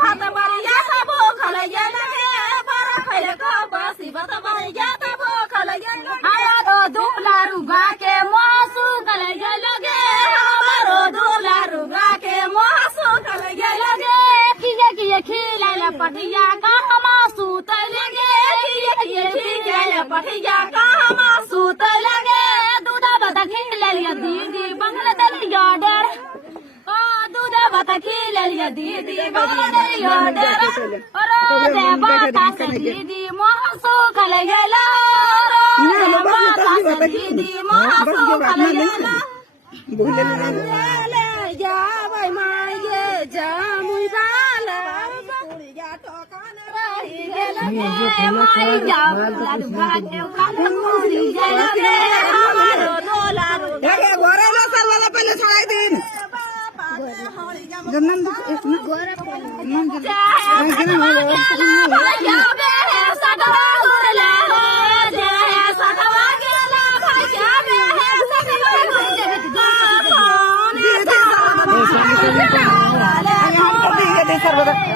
भात बरिया त भोखल गेलगे बरा खैले को बसी भात बरिया त भोखल गेलगे हमारो दुला रुगा के मासु गल गेलगे हमारो दुला रुगा के मासु गल गेलगे किए खिलाले पटिया का मासु तलगे किए खिलाले पटिया का मासु तलगे दूधा बता खिलाले दीदी बंगला तलिया डर दूध बता खिलाले दीदी बंगला डर अरे बाता से दीदी मासु गल गेला बाता से दीदी मासु गल गेला जा भाई माये जामुई बाला कुड़िया टोकन रही गेलगे माई जा दुगा के खाना पूरी गेलगे हमारो डोला ए गोरे ना सर वाला पहले छाई दिन जन्म गोरे सटवा गुरले हो जे सटवा गेला भाई जाबे है सटवा हम तो भी ये देख कर